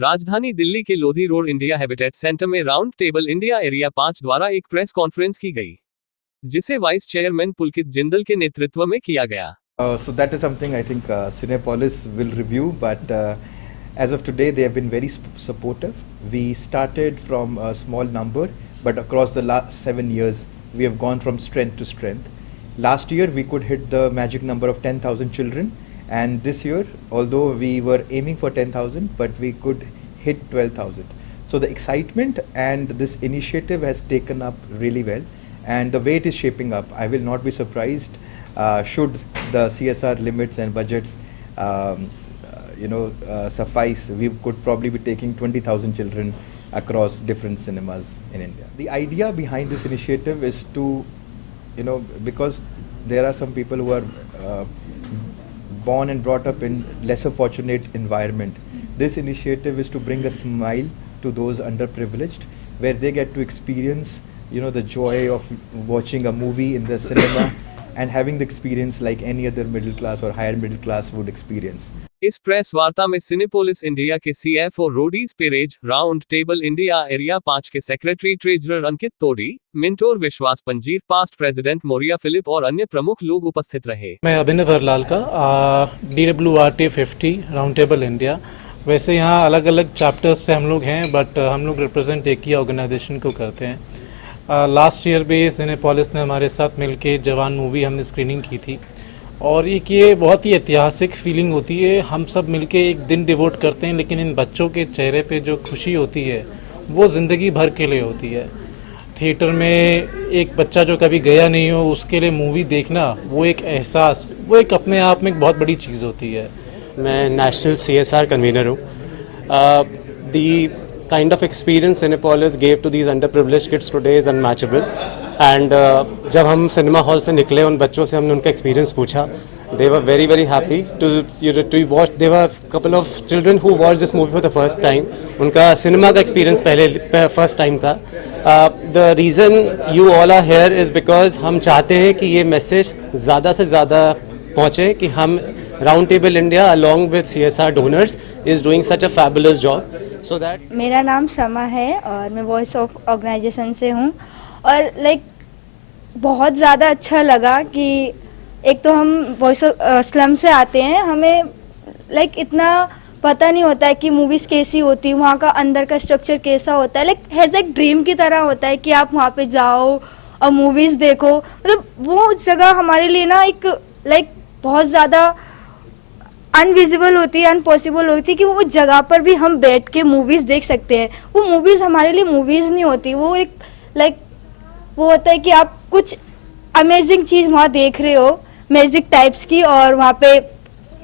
राजधानी दिल्ली के Lodhi road India habitat centre में राउंड टेबल इंडिया एरिया 5 द्वारा एक प्रेस कॉन्फ्रेंस की गई, जिसे वाइस चेयरमैन पुलकित जिंदल के नेतृत्व में किया गया। So that is something I think Cinepolis will review, but as of today they have been very supportive. We started from a small number, but across the last 7 years we have gone from strength to strength. Last year we could hit the magic number of 10,000 children, and this year, although we were aiming for 10,000, but we could hit 12,000. So the excitement and this initiative has taken up really well, and the way it is shaping up, I will not be surprised should the CSR limits and budgets suffice. We could probably be taking 20,000 children across different cinemas in India. The idea behind this initiative is to, because there are some people who are born and brought up in lesser fortunate environment. This initiative is to bring a smile to those underprivileged, where they get to experience the joy of watching a movie in the cinema and having the experience like any other middle class or higher middle class would experience. इस press वार्ता में Cinepolis India के CFO Roadies Perez, round table India area 5 के secretary treasurer अंकित तोडी, मिंटोर विश्वास पंजीर, past president Moriya Philip और अन्य प्रमुख लोग उपस्थित रहे। मैं अभिनव हरलाल का DWRT 50 राउंड टेबल इंडिया। वैसे यहाँ अलग अलग चैप्टर्स से हम लोग हैं, बट हम लोग रिप्रेजेंट एक ही ऑर्गेनाइजेशन को करते हैं। लास्ट ईयर भी सिनेपोलिस ने हमारे साथ मिलके जवान मूवी हमने स्क्रीनिंग की थी, और एक ये बहुत ही ऐतिहासिक फीलिंग होती है। हम सब मिलके एक दिन डिवोट करते हैं, लेकिन इन बच्चों के चेहरे पे जो खुशी होती है वो ज़िंदगी भर के लिए होती है। थिएटर में एक बच्चा जो कभी गया नहीं हो, उसके लिए मूवी देखना, वो एक एहसास, वो एक अपने आप में एक बहुत बड़ी चीज़ होती है। मैं नेशनल CSR कन्वीनर हूँ। दी kind of experience Cinepolis gave to these underprivileged kids today is unmatchable. And जब हम सिनेमा हॉल से निकले, उन बच्चों से हमने उनका एक्सपीरियंस पूछा। They were very very happy to watch. There were a couple of children who watched this movie for the first time. उनका सिनेमा का एक्सपीरियंस पहले फर्स्ट टाइम था। The reason you all are here is because हम चाहते हैं कि ये message ज़्यादा से ज़्यादा पहुँचे कि हम round table India along with CSR donors is doing such a fabulous job. So that मेरा नाम समा है और मैं वॉइस ऑफ ऑर्गेनाइजेशन से हूँ, और बहुत ज़्यादा अच्छा लगा कि एक तो हम वॉइस ऑफ स्लम से आते हैं, हमें इतना पता नहीं होता है कि मूवीज़ कैसी होती है, वहाँ का अंदर का स्ट्रक्चर कैसा होता है। हैज़ एक ड्रीम की तरह होता है कि आप वहाँ पे जाओ और मूवीज़ देखो। मतलब वो जगह हमारे लिए ना एक बहुत ज़्यादा अनविजिबल होती है, अनपॉसिबल होती है कि वो जगह पर भी हम बैठ के मूवीज़ देख सकते हैं। वो मूवीज़ हमारे लिए मूवीज़ नहीं होती, वो एक वो होता है कि आप कुछ अमेजिंग चीज़ वहाँ देख रहे हो, मैजिक टाइप्स की, और वहाँ पे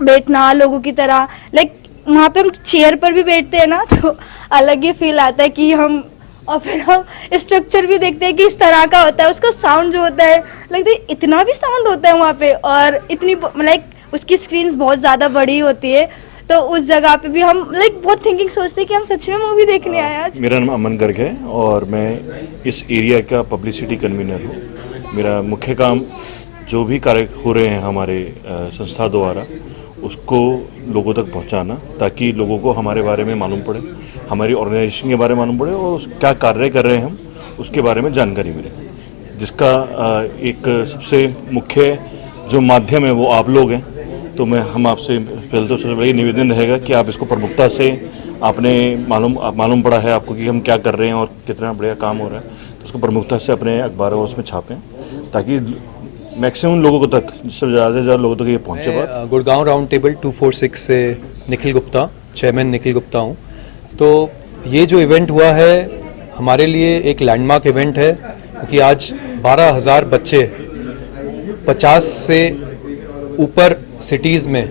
बैठना लोगों की तरह, वहाँ पे हम चेयर पर भी बैठते हैं ना, तो अलग ही फील आता है कि हम, और फिर हम स्ट्रक्चर भी देखते हैं कि इस तरह का होता है, उसका साउंड जो होता है लगता है इतना भी साउंड होता है वहाँ पे, और इतनी उसकी स्क्रीन्स बहुत ज़्यादा बड़ी होती है। तो उस जगह पे भी हम बहुत थिंकिंग सोचते हैं कि हम सच में मूवी देखने आए आज। मेरा नाम अमन गर्ग है और मैं इस एरिया का पब्लिसिटी कन्वीनर हूँ। मेरा मुख्य काम जो भी कार्य हो रहे हैं हमारे संस्था द्वारा, उसको लोगों तक पहुँचाना, ताकि लोगों को हमारे बारे में मालूम पड़े, हमारी ऑर्गेनाइजेशन के बारे में मालूम पड़े, और क्या कार्य कर रहे हैं हम उसके बारे में जानकारी मिले। जिसका एक सबसे मुख्य जो माध्यम है वो आप लोग हैं। तो हम आपसे पहले तो सबसे बड़ा निवेदन रहेगा कि आप इसको प्रमुखता से, आपने मालूम पड़ा है आपको कि हम क्या कर रहे हैं और कितना बढ़िया काम हो रहा है, तो उसको प्रमुखता से अपने अखबारों उसमें छापें, ताकि मैक्सिमम लोगों को तक, जिससे ज़्यादा से ज़्यादा लोगों तक ये पहुँचे। गुड़गांव राउंड टेबल 246 से निखिल गुप्ता, चेयरमैन निखिल गुप्ता हूँ। तो ये जो इवेंट हुआ है हमारे लिए एक लैंडमार्क इवेंट है, क्योंकि आज 12,000 बच्चे 50 से ऊपर सिटीज़ में,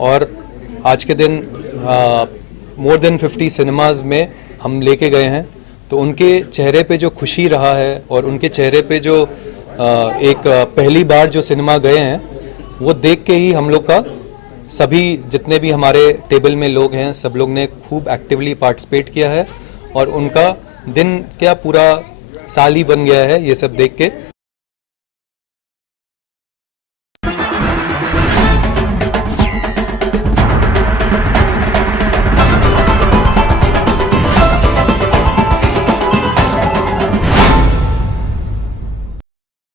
और आज के दिन मोर देन 50 सिनेमाज में हम लेके गए हैं। तो उनके चेहरे पे जो खुशी रहा है, और उनके चेहरे पे जो एक पहली बार जो सिनेमा गए हैं, वो देख के ही हम लोग का, सभी जितने भी हमारे टेबल में लोग हैं, सब लोग ने खूब एक्टिवली पार्टिसिपेट किया है, और उनका दिन क्या पूरा साल ही बन गया है ये सब देख के।